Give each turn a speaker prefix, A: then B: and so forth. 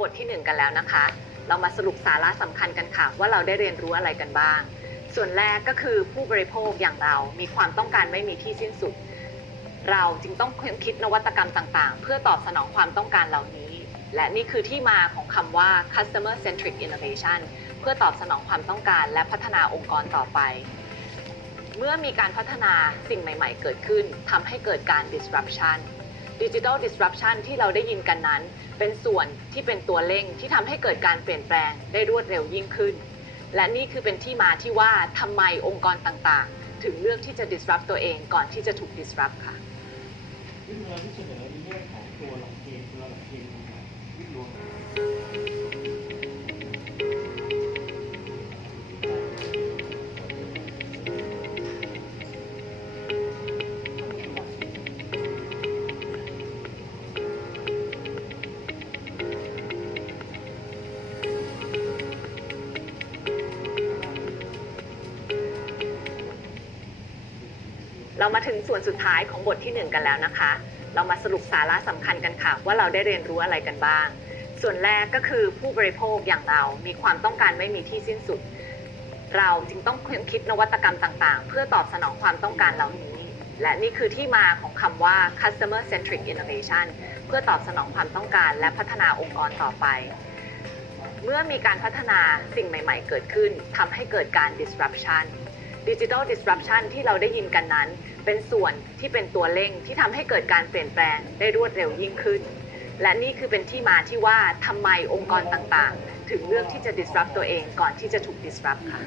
A: บทที่ 1 กันแล้วนะคะ เรามาสรุปสาระสำคัญกันค่ะ ว่าเราได้เรียนรู้อะไรกันบ้าง ส่วนแรกก็คือผู้บริโภคอย่างเรา มีความต้องการไม่มีที่สิ้นสุด เราจึงต้องคิดนวัตกรรมต่างๆ เพื่อตอบสนองความต้องการเหล่านี้ และนี่คือที่มาของคำว่า customer centric innovation เพื่อตอบสนองความต้องการและพัฒนาองค์กรต่อไปเมื่อมีการพัฒนาสิ่งใหม่ ๆ เกิดขึ้นทำให้เกิดการ disruption ดิจิทัลดิสรัปชันที่เราได้ยินกันนั้น เป็นส่วนที่เป็นตัวเร่งที่ทำให้เกิดการเปลี่ยนแปลงได้รวดเร็วยิ่งขึ้น และนี่คือเป็นที่มาที่ว่าทำไมองค์กรต่างๆ ถึงเลือกที่จะ disrupt ตัวเองก่อนที่จะถูก disrupt ค่ะ
B: วิธีกาที่เสนอในเรื่องของตัวหลักเกณฑ์ตัวหลักเกณฑ์ของการวิรวม
A: เรามาถึงส่วนสุดท้ายของบทที่ 1 กันแล้วนะคะ เรามาสรุปสาระสำคัญกันค่ะ ว่าเราได้เรียนรู้อะไรกันบ้าง ส่วนแรกก็คือผู้บริโภคอย่างเรา มีความต้องการไม่มีที่สิ้นสุด เราจึงต้องคิดนวัตกรรมต่างๆ เพื่อตอบสนองความต้องการเหล่านี้ และนี่คือที่มาของคำว่า customer centric innovation เพื่อตอบสนองความต้องการและพัฒนาองค์กรต่อไป เมื่อมีการพัฒนาสิ่งใหม่ ๆ เกิดขึ้นทำให้เกิดการ disruption ดิจิทัล disruption ที่เราได้ยินกันนั้น เป็นส่วนที่เป็นตัวเร่งที่ทำให้เกิดการเปลี่ยนแปลงได้รวดเร็วยิ่งขึ้น และนี่คือเป็นที่มาที่ว่าทำไมองค์กรต่างๆ ถึงเลือกที่จะ disrupt ตัวเองก่อนที่จะถูก disrupt ค่ะ